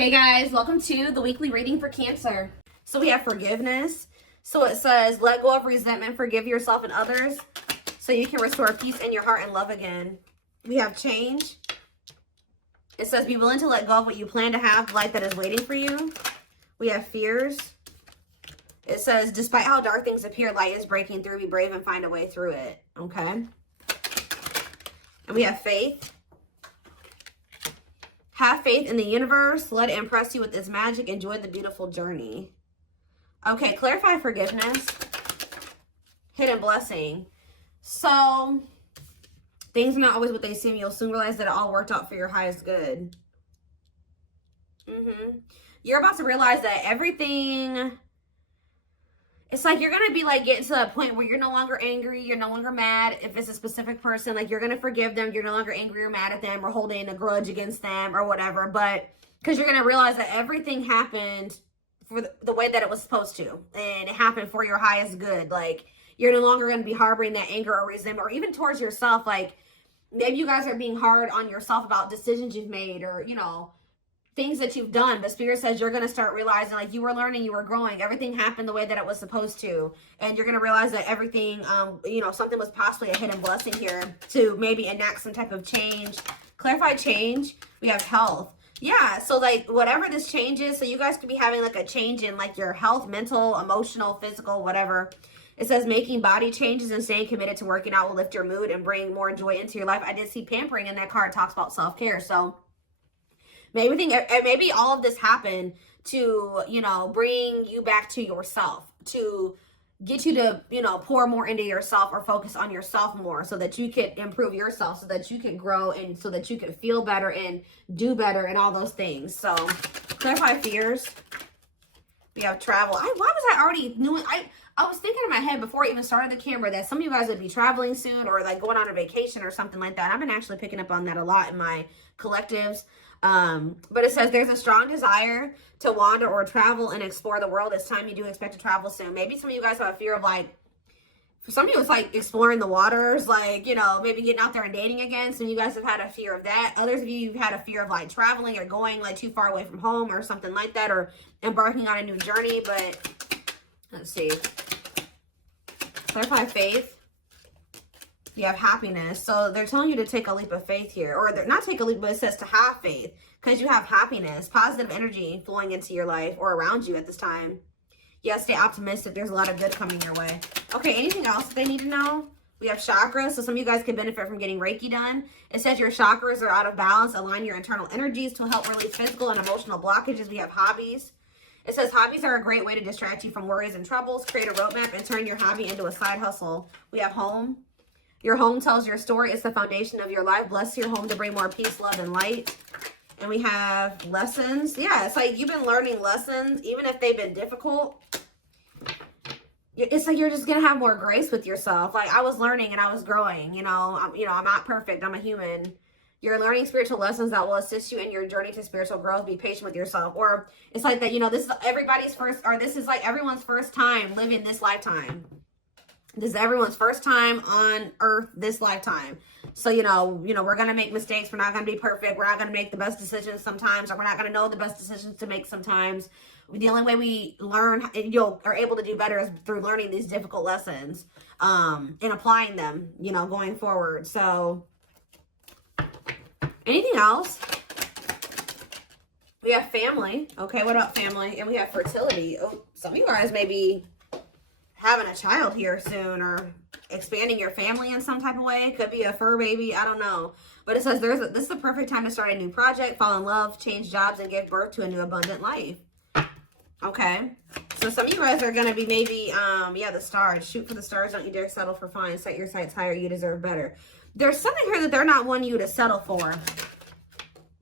Hey guys, welcome to the weekly reading for Cancer. So we have forgiveness. So it says, let go of resentment, forgive yourself and others so you can restore peace in your heart and love again. We have change. It says, be willing to let go of what you plan to have, life that is waiting for you. We have fears. It says, despite how dark things appear, light is breaking through. Be brave and find a way through it. Okay. And we have faith. Have faith in the universe. Let it impress you with its magic. Enjoy the beautiful journey. Okay, clarify forgiveness. Hidden blessing. So, things are not always what they seem. You'll soon realize that it all worked out for your highest good. You're about to realize that everything... It's like you're going to be like getting to a point where you're no longer angry. You're no longer mad. If it's a specific person, like you're going to forgive them. You're no longer angry or mad at them or holding a grudge against them or whatever. But because you're going to realize that everything happened for the way that it was supposed to. And it happened for your highest good. Like you're no longer going to be harboring that anger or resentment or even towards yourself. Like maybe you guys are being hard on yourself about decisions you've made or, you know, things that you've done, but Spirit says you're going to start realizing like you were learning, you were growing, everything happened the way that it was supposed to, and you're going to realize that everything, you know, something was possibly a hidden blessing here to maybe enact some type of change. Clarify change. We have health. Yeah, so like whatever this change is, so you guys could be having like a change in like your health, mental, emotional, physical, whatever. It says making body changes and staying committed to working out will lift your mood and bring more joy into your life. I did see pampering in that card. It talks about self-care, so maybe all of this happened to, you know, bring you back to yourself, to get you to, you know, pour more into yourself or focus on yourself more so that you can improve yourself, so that you can grow and so that you can feel better and do better and all those things. So clarify fears. We have travel. Why was I already doing? I was thinking in my head before I even started the camera that some of you guys would be traveling soon or like going on a vacation or something like that. I've been actually picking up on that a lot in my collectives. But it says there's a strong desire to wander or travel and explore the world. It's time you do expect to travel soon. Maybe some of you guys have a fear of like, for some of you it's like exploring the waters, like, you know, maybe getting out there and dating again. Some of you guys have had a fear of that. Others of you have had a fear of like traveling or going like too far away from home or something like that, or embarking on a new journey. But let's see. Clarify faith. You have happiness. So they're telling you to take a leap of faith here, or they're not take a leap, but it says to have faith because you have happiness, positive energy flowing into your life or around you at this time. Yeah, stay optimistic. There's a lot of good coming your way. Okay, anything else that they need to know? We have chakras. So some of you guys can benefit from getting Reiki done. It says your chakras are out of balance. Align your internal energies to help release physical and emotional blockages. We have hobbies. It says hobbies are a great way to distract you from worries and troubles. Create a roadmap and turn your hobby into a side hustle. We have home. Your home tells your story. It's the foundation of your life. Bless your home to bring more peace, love, and light. And we have lessons. Yeah, it's like you've been learning lessons, even if they've been difficult. It's like you're just going to have more grace with yourself. Like I was learning and I was growing. You know, I'm not perfect. I'm a human. You're learning spiritual lessons that will assist you in your journey to spiritual growth. Be patient with yourself. Or it's like that, you know, this is everybody's first, or this is like everyone's first time living this lifetime. This is everyone's first time on earth this lifetime. So, you know, we're going to make mistakes. We're not going to be perfect. We're not going to make the best decisions sometimes, or we're not going to know the best decisions to make sometimes. The only way we learn and are able to do better is through learning these difficult lessons and applying them, you know, going forward. So anything else? We have family. Okay, what about family? And we have fertility. Oh, some of you guys may be having a child here soon or expanding your family in some type of way. It could be a fur baby. I don't know. But it says this is the perfect time to start a new project, fall in love, change jobs, and give birth to a new abundant life. Okay. So some of you guys are going to be maybe, yeah, the stars. Shoot for the stars. Don't you dare settle for fine. Set your sights higher. You deserve better. There's something here that they're not wanting you to settle for.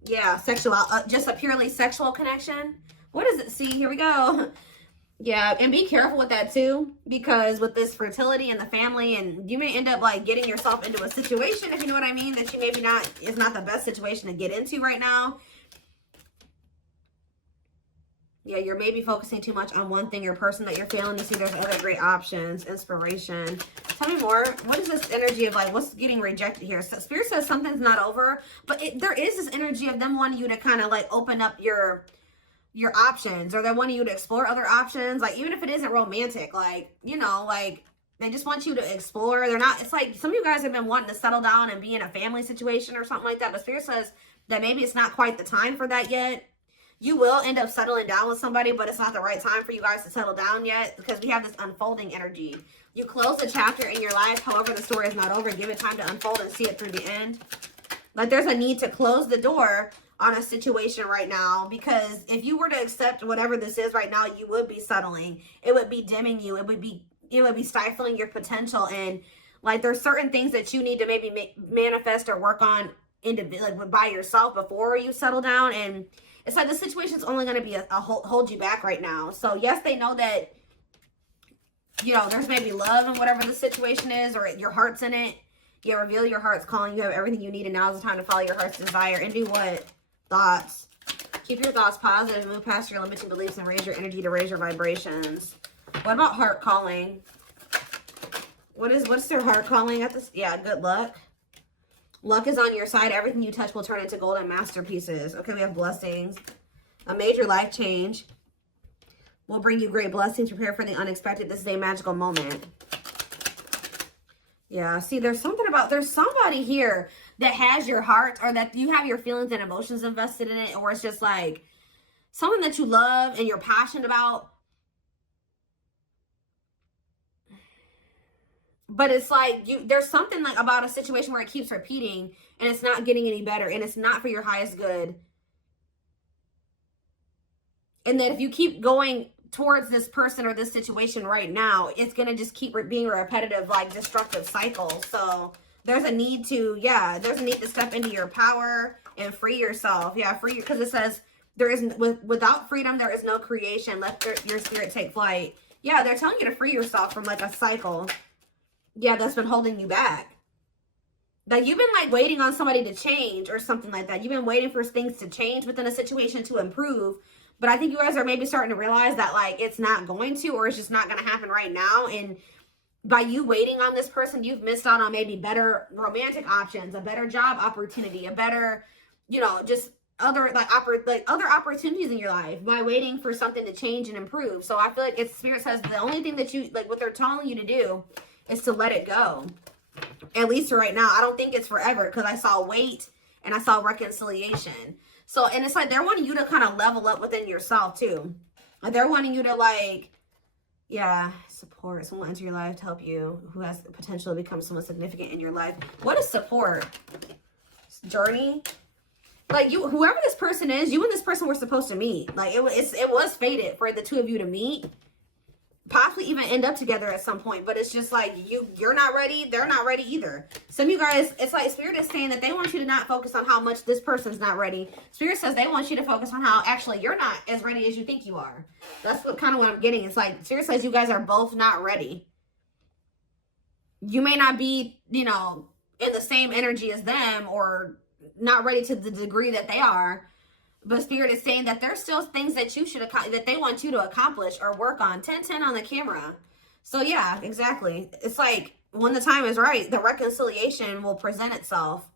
Yeah, sexual, just a purely sexual connection. What does it see? Here we go. Yeah, and be careful with that too, because with this fertility and the family, and you may end up like getting yourself into a situation, if you know what I mean, that you maybe is not the best situation to get into right now. Yeah, you're maybe focusing too much on one thing or person that you're failing to see. There's other great options, inspiration. Tell me more. What is this energy of like, what's getting rejected here? So Spirit says something's not over, but there is this energy of them wanting you to kind of like open up your your options, or they're wanting you to explore other options. Like, even if it isn't romantic, like, you know, like, they just want you to explore. They're not, it's like some of you guys have been wanting to settle down and be in a family situation or something like that. But Spirit says that maybe it's not quite the time for that yet. You will end up settling down with somebody, but it's not the right time for you guys to settle down yet, because we have this unfolding energy. You close a chapter in your life. However, the story is not over. Give it time to unfold and see it through the end. Like, there's a need to close the door on a situation right now, because if you were to accept whatever this is right now, you would be settling. It would be dimming you. It would be stifling your potential. And like, there's certain things that you need to maybe manifest or work on like by yourself before you settle down. And it's like the situation's only going to be a hold you back right now. So yes, they know that, you know, there's maybe love in whatever the situation is, or your heart's in it. Yeah, reveal your heart's calling. You have everything you need, and now is the time to follow your heart's desire. And do what? Thoughts. Keep your thoughts positive, move past your limiting beliefs, and raise your energy to raise your vibrations. What about heart calling? What's their heart calling at this? Yeah, good luck. Luck is on your side. Everything you touch will turn into golden masterpieces. Okay, we have blessings. A major life change will bring you great blessings. Prepare for the unexpected. This is a magical moment. Yeah, see, there's somebody here that has your heart, or that you have your feelings and emotions invested in it, or it's just like something that you love and you're passionate about. But it's like there's something like about a situation where it keeps repeating and it's not getting any better, and it's not for your highest good. And that if you keep going towards this person or this situation right now, it's going to just keep being a repetitive, like, destructive cycle. So there's a need to, there's a need to step into your power and free yourself. Yeah, free, because it says without freedom, there is no creation. Let your spirit take flight. Yeah, they're telling you to free yourself from like a cycle. Yeah, that's been holding you back. Like, you've been like waiting on somebody to change or something like that. You've been waiting for things to change within a situation to improve. But I think you guys are maybe starting to realize that, like, it's not going to, or it's just not going to happen right now. And by you waiting on this person, you've missed out on maybe better romantic options, a better job opportunity, a better, you know, just other other opportunities in your life by waiting for something to change and improve. So I feel like it's Spirit says the only thing that you, like, what they're telling you to do is to let it go. At least for right now. I don't think it's forever, because I saw wait and I saw reconciliation. So, and it's like they're wanting you to kind of level up within yourself too. Like, they're wanting you to, like, support someone into your life to help you who has the potential to become someone significant in your life. What is support? Journey? Like, whoever this person is, you and this person were supposed to meet. Like, it was fated for the two of you to meet. Possibly even end up together at some point, but it's just like you're not ready, they're not ready either. Some of you guys, it's like Spirit is saying that they want you to not focus on how much this person's not ready. Spirit says they want you to focus on how actually you're not as ready as you think you are. That's what I'm getting. It's like Spirit says you guys are both not ready. You may not be, you know, in the same energy as them, or not ready to the degree that they are. But Spirit is saying that there's still things that you should that they want you to accomplish or work on. 10-10 on the camera. So yeah, exactly. It's like when the time is right, the reconciliation will present itself.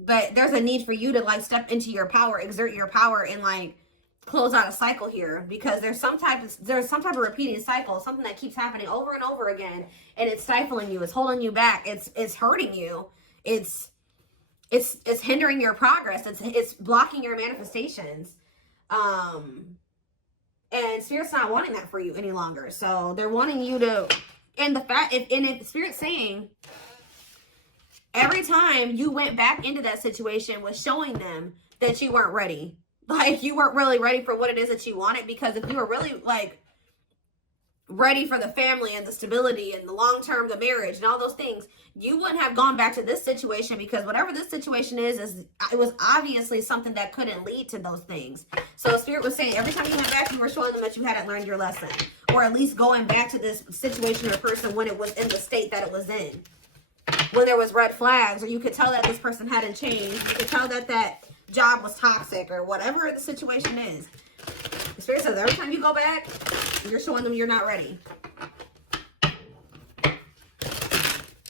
But there's a need for you to, like, step into your power, exert your power, and, like, close out a cycle here, because there's some type of repeating cycle, something that keeps happening over and over again, and it's stifling you, it's holding you back, it's hurting you, it's hindering your progress. It's blocking your manifestations. And Spirit's not wanting that for you any longer. So they're wanting you to, and if Spirit's saying every time you went back into that situation was showing them that you weren't ready. Like, you weren't really ready for what it is that you wanted, because if you were really, like, ready for the family and the stability and the long-term, the marriage and all those things, you wouldn't have gone back to this situation, because whatever this situation is it was obviously something that couldn't lead to those things. So Spirit was saying every time you went back, you were showing them that you hadn't learned your lesson, or at least going back to this situation or person when it was in the state that it was in, when there was red flags, or you could tell that this person hadn't changed, you could tell that that job was toxic, or whatever the situation is. The Spirit says every time you go back, you're showing them you're not ready.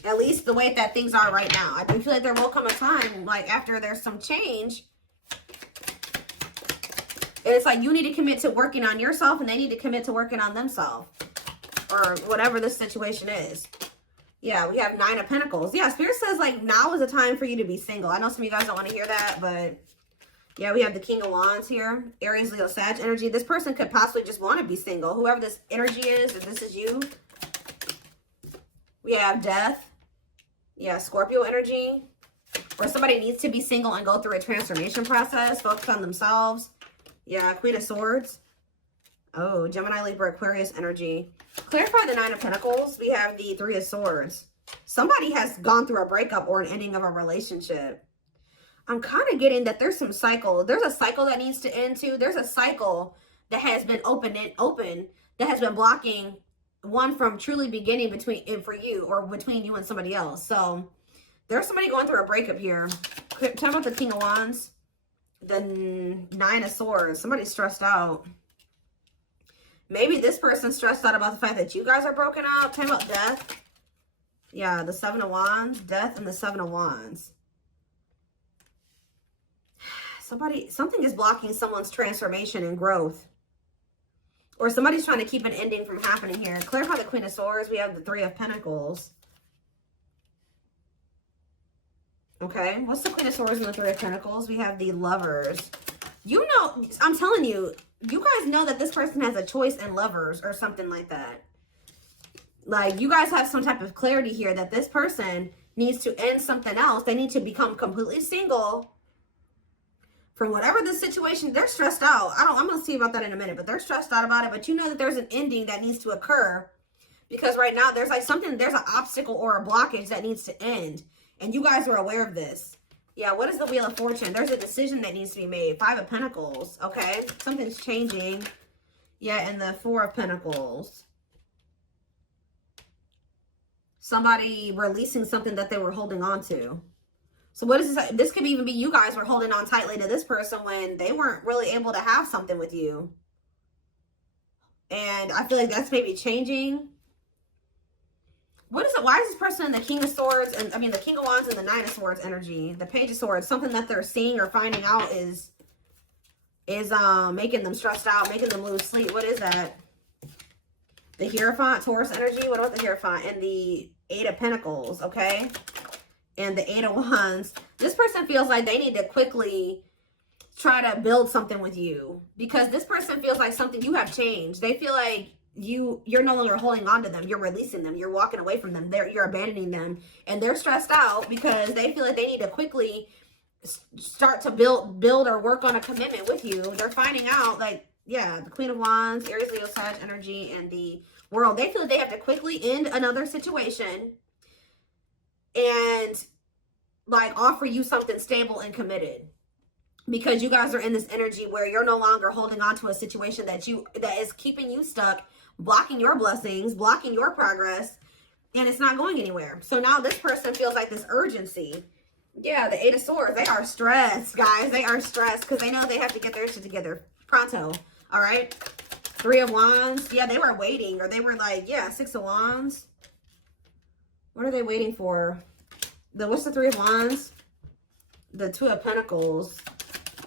At least the way that things are right now. I do feel like there will come a time, like, after there's some change, And it's like you need to commit to working on yourself and they need to commit to working on themselves. Or whatever this situation is. Yeah, we have 9 of Pentacles. Yeah, Spirit says like now is the time for you to be single. I know some of you guys don't want to hear that, but yeah, we have the King of Wands here. Aries, Leo, Sag energy. This person could possibly just want to be single. Whoever this energy is, if this is you. We have Death. Yeah, Scorpio energy. Or somebody needs to be single and go through a transformation process. Focus on themselves. Yeah, Queen of Swords. Oh, Gemini, Libra, Aquarius energy. Clarify the 9 of Pentacles. We have the 3 of Swords. Somebody has gone through a breakup or an ending of a relationship. I'm kind of getting that there's some cycle. There's a cycle that needs to end too. There's a cycle that has been open that has been blocking one from truly beginning for you or between you and somebody else. So there's somebody going through a breakup here. Talk about the King of Wands, the 9 of Swords. Somebody's stressed out. Maybe this person's stressed out about the fact that you guys are broken up. Talk about Death. Yeah, the 7 of Wands, Death, and the 7 of Wands. Something is blocking someone's transformation and growth. Or somebody's trying to keep an ending from happening here. Clarify the Queen of Swords. We have the 3 of Pentacles. Okay, what's the Queen of Swords and the 3 of Pentacles? We have the Lovers. You know, I'm telling you, you guys know that this person has a choice in Lovers or something like that. Like, you guys have some type of clarity here that this person needs to end something else. They need to become completely single. For whatever the situation, they're stressed out. I'm going to see about that in a minute, but they're stressed out about it. But you know that there's an ending that needs to occur because right now there's like there's an obstacle or a blockage that needs to end. And you guys are aware of this. Yeah, what is the Wheel of Fortune? There's a decision that needs to be made. 5 of Pentacles, okay? Something's changing. Yeah, and the 4 of Pentacles. Somebody releasing something that they were holding on to. So what is this? This could even be you guys were holding on tightly to this person when they weren't really able to have something with you. And I feel like that's maybe changing. What is it? Why is this person in the King of Swords and the King of Wands and the 9 of Swords energy? The Page of Swords, something that they're seeing or finding out is making them stressed out, making them lose sleep. What is that? The Hierophant, Taurus energy. What about the Hierophant? And the 8 of Pentacles, okay? And the 8 of Wands. This person feels like they need to quickly try to build something with you because this person feels like you have changed. They feel like you're no longer holding on to them. You're releasing them. You're walking away from them. You're abandoning them. And they're stressed out because they feel like they need to quickly start to build or work on a commitment with you. They're finding out like, yeah, the Queen of Wands, Aries, Leo, Sag energy, and the World. They feel like they have to quickly end another situation and like offer you something stable and committed because you guys are in this energy where you're no longer holding on to a situation that is keeping you stuck, blocking your blessings, blocking your progress, and it's not going anywhere. So now this person feels like this urgency. Yeah, the 8 of Swords. They are stressed, guys. They are stressed because they know they have to get their shit together pronto. All right. 3 of Wands. Yeah, they were waiting, or they were like, yeah, 6 of Wands. What are they waiting for? What's the 3 of Wands? The 2 of Pentacles.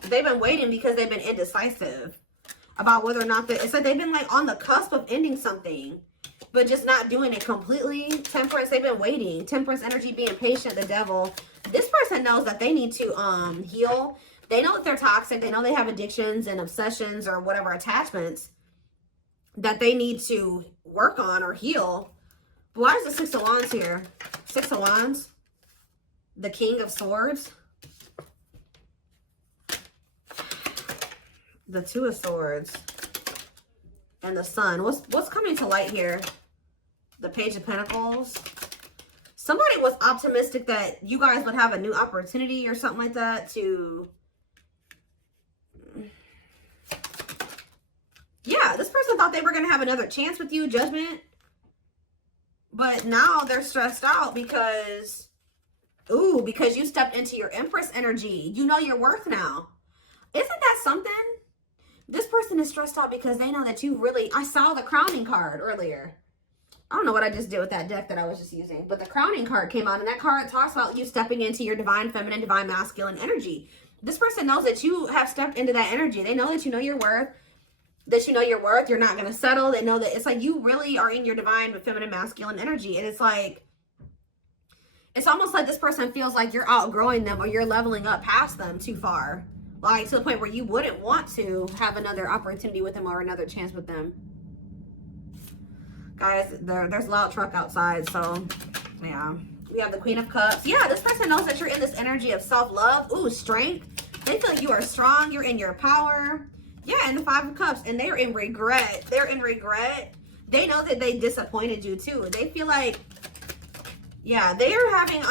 They've been waiting because they've been indecisive about whether or not it's like they've been like on the cusp of ending something, but just not doing it completely. Temperance, they've been waiting. Temperance energy, being patient, the Devil. This person knows that they need to heal. They know that they're toxic. They know they have addictions and obsessions or whatever attachments that they need to work on or heal. But why is the 6 of Wands here? 6 of Wands. The King of Swords. The 2 of Swords. And the Sun. What's coming to light here? The Page of Pentacles. Somebody was optimistic that you guys would have a new opportunity or something like that to... Yeah, this person thought they were going to have another chance with you, Judgment. But now they're stressed out because... Ooh, because you stepped into your Empress energy. You know your worth now. Isn't that something? This person is stressed out because they know that you really... I saw the Crowning card earlier. I don't know what I just did with that deck that I was just using. But the Crowning card came out. And that card talks about you stepping into your divine feminine, divine masculine energy. This person knows that you have stepped into that energy. They know that you know your worth. That you know your worth. You're not going to settle. They know that it's like you really are in your divine feminine masculine energy. And it's like, it's almost like this person feels like you're outgrowing them or you're leveling up past them too far. Like to the point where you wouldn't want to have another opportunity with them or another chance with them. Guys, there's a loud truck outside. So, yeah. We have the Queen of Cups. Yeah, this person knows that you're in this energy of self-love. Ooh, strength. They feel like you are strong. You're in your power. Yeah, and the Five of Cups. And they're in regret. They're in regret. They know that they disappointed you too. They feel like, yeah, they are having,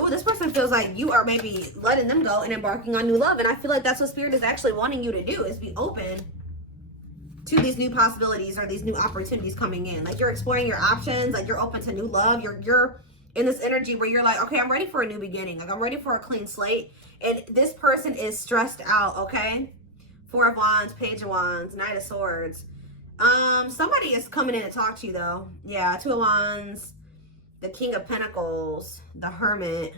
ooh, this person feels like you are maybe letting them go and embarking on new love. And I feel like that's what Spirit is actually wanting you to do, is be open to these new possibilities or these new opportunities coming in. Like you're exploring your options, like you're open to new love. You're in this energy where you're like, okay, I'm ready for a new beginning. Like I'm ready for a clean slate. And this person is stressed out, okay? Four of Wands, Page of Wands, Knight of Swords. Somebody is coming in to talk to you though. Yeah, Two of Wands, the King of Pentacles, the Hermit.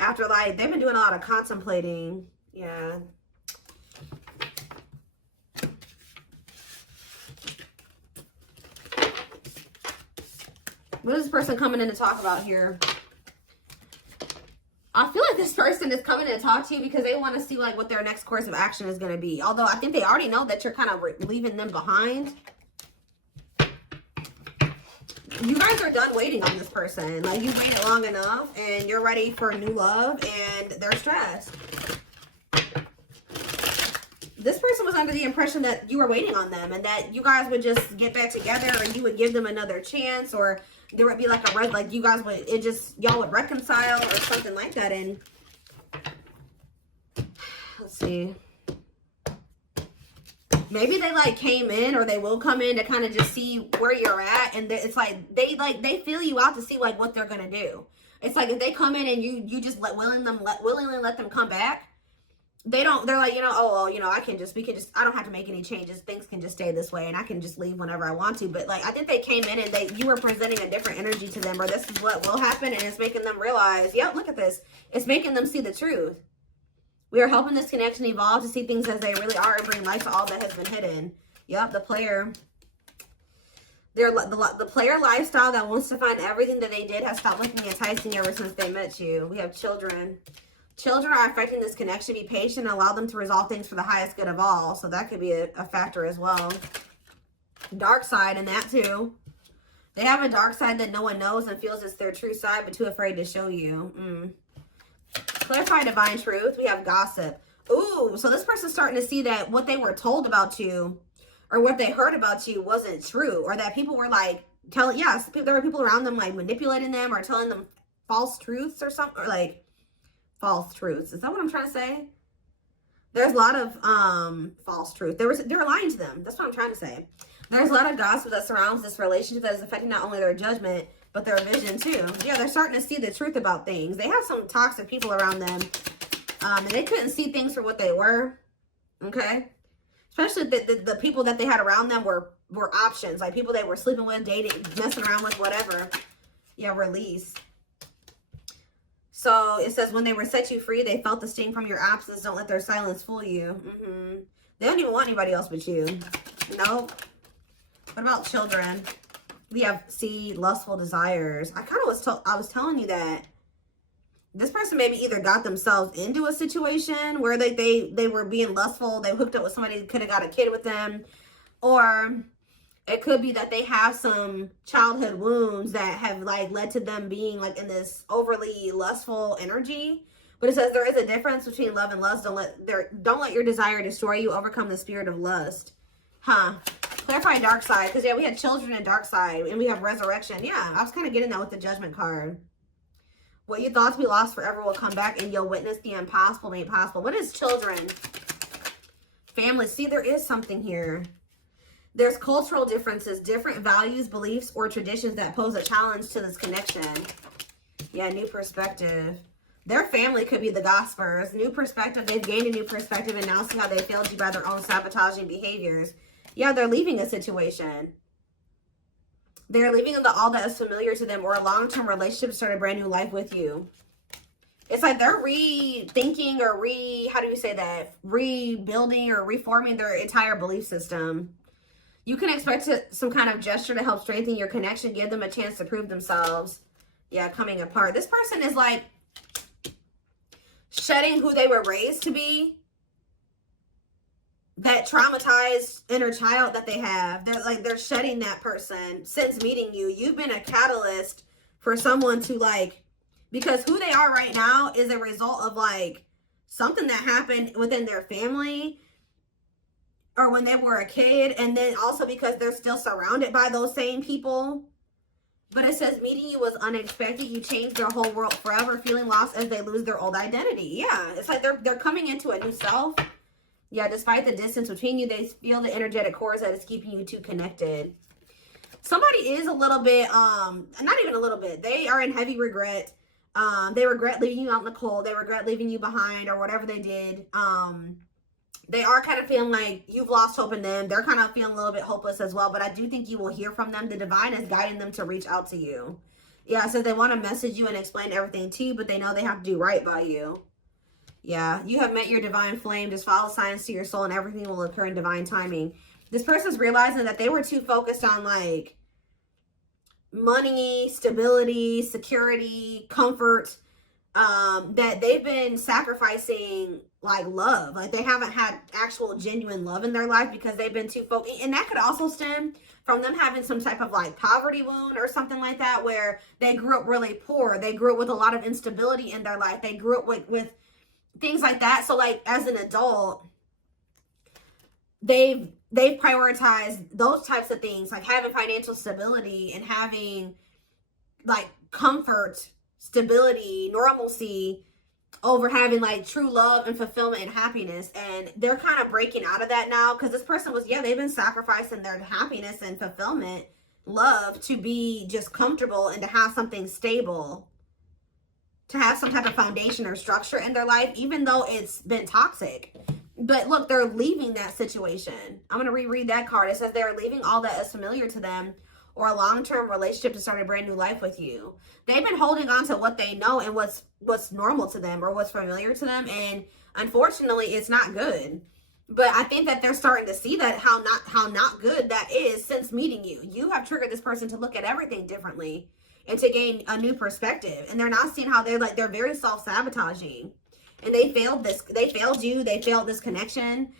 After like, they've been doing a lot of contemplating. Yeah. What is this person coming in to talk about here? I feel like this person is coming in to talk to you because they want to see like what their next course of action is going to be. Although I think they already know that you're kind of leaving them behind. You guys are done waiting on this person. Like you waited long enough and you're ready for new love and they're stressed. This person was under the impression that you were waiting on them and that you guys would just get back together or you would give them another chance, or there would be like a like you guys would, it just, y'all would reconcile or something like that. And let's see, maybe they like came in or they will come in to kind of just see where you're at. And it's like they feel you out to see like what they're gonna do. It's like if they come in and you just willingly let them come back, they're like, you know, oh, well, you know, I don't have to make any changes. Things can just stay this way and I can just leave whenever I want to. But like, I think they came in and you were presenting a different energy to them, or this is what will happen. And it's making them realize, yep, look at this. It's making them see the truth. We are helping this connection evolve to see things as they really are and bring light to all that has been hidden. Yep, the player. The player lifestyle that wants to find everything that they did has stopped looking enticing ever since they met you. We have children. Children are affecting this connection. Be patient and allow them to resolve things for the highest good of all. So that could be a factor as well. Dark side in that too. They have a dark side that no one knows and feels it's their true side, but too afraid to show you. Clarify divine truth. We have gossip. Ooh, so this person's starting to see that what they were told about you or what they heard about you wasn't true, or that people were like telling, yes, there were people around them like manipulating them or telling them false truths or something, or like false truths. Is that what I'm trying to say? There's a lot of false truth. They were lying to them. That's what I'm trying to say. There's a lot of gossip that surrounds this relationship that is affecting not only their judgment, but their vision too. Yeah, they're starting to see the truth about things. They have some toxic people around them. And they couldn't see things for what they were. Okay? Especially the people that they had around them were options. Like people they were sleeping with, dating, messing around with, whatever. Yeah, release. So it says, when they were set you free, they felt the sting from your absence. Don't let their silence fool you. They don't even want anybody else but you. Nope. What about children? We have C, lustful desires. I kind of was telling you that this person maybe either got themselves into a situation where they were being lustful. They hooked up with somebody that could have got a kid with them. Or it could be that they have some childhood wounds that have like led to them being like in this overly lustful energy. But it says there is a difference between love and lust. Don't let your desire destroy you. Overcome the spirit of lust. Clarify dark side. Because yeah, we had children and dark side. And we have resurrection. Yeah, I was kind of getting that with the judgment card. What you thought to be lost forever will come back, and you'll witness the impossible made possible. What is children? Family. See, there is something here. There's cultural differences, different values, beliefs, or traditions that pose a challenge to this connection. Yeah, new perspective. Their family could be the gossipers. New perspective. They've gained a new perspective and now see how they failed you by their own sabotaging behaviors. Yeah, they're leaving a situation. They're leaving all that is familiar to them, or a long-term relationship to start a brand new life with you. It's like they're rethinking or how do you say that? Rebuilding or reforming their entire belief system. You can expect some kind of gesture to help strengthen your connection, give them a chance to prove themselves. Yeah, coming apart. This person is like shedding who they were raised to be. That traumatized inner child that they have. They're shedding that person since meeting you. You've been a catalyst for someone to like, because who they are right now is a result of like something that happened within their family or when they were a kid. And then also because they're still surrounded by those same people. But it says meeting you was unexpected. You changed their whole world forever, feeling lost as they lose their old identity. Yeah, it's like they're coming into a new self. Yeah, despite the distance between you, they feel the energetic cords that is keeping you two connected. Somebody is a little bit, not even a little bit. They are in heavy regret. They regret leaving you out in the cold. They regret leaving you behind or whatever they did. They are kind of feeling like you've lost hope in them. They're kind of feeling a little bit hopeless as well. But I do think you will hear from them. The divine is guiding them to reach out to you. Yeah, so they want to message you and explain everything to you, but they know they have to do right by you. Yeah, you have met your divine flame. Just follow signs to your soul and everything will occur in divine timing. This person's realizing that they were too focused on like money, stability, security, comfort, that they've been sacrificing like love. Like they haven't had actual genuine love in their life because they've been too focused. And that could also stem from them having some type of like poverty wound or something like that, where they grew up really poor. They grew up with a lot of instability in their life. They grew up with things like that. So like as an adult, they've prioritized those types of things, like having financial stability and having like comfort, stability, normalcy over having like true love and fulfillment and happiness. And they're kind of breaking out of that now because this person was, yeah, they've been sacrificing their happiness and fulfillment, love, to be just comfortable and to have something stable, to have some type of foundation or structure in their life, even though it's been toxic. But look, they're leaving that situation. I'm going to reread that card. It says they're leaving all that is familiar to them or a long-term relationship to start a brand new life with you. They've been holding on to what they know and what's normal to them or what's familiar to them. And unfortunately, it's not good. But I think that they're starting to see that how not good that is since meeting you. You have triggered this person to look at everything differently and to gain a new perspective. And they're not seeing how they're very self-sabotaging. And they failed you. They failed this connection.